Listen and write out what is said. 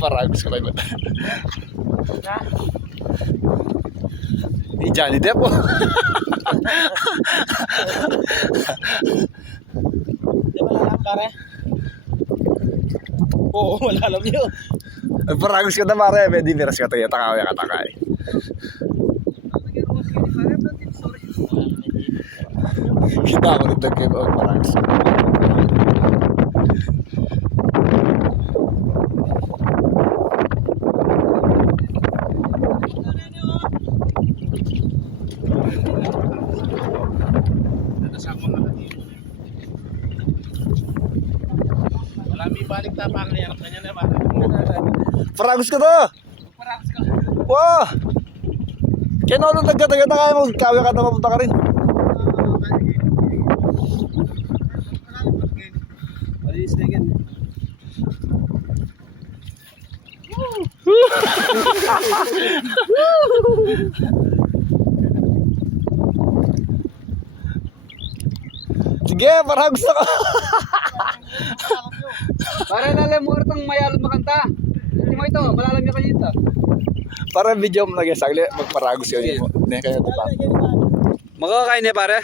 Paragos ko kayo ba? Ni Johnny Depp oh. Di ba lang pare? Oo, wala alam yun. Paragos ka na mare, pwede miras ka tayo, takaway ka takay. Kita ako nung dagkib o paragos. Wala may balik na pang niyarap na niya na ba? Paragos ka to! Paragos ka. Wow! Kaya nung nagkatagal na kaya magkaway ka na mapunta ka rin. Malinis na yan. Sige, paragos na ka. Para nalang mo itong mayalot makanta. Hindi mo ito, malalam niya kayo ito. Para video mo lagi sagli, magparagos yun mo. Ne kaya ito pa. Makakain niya pare?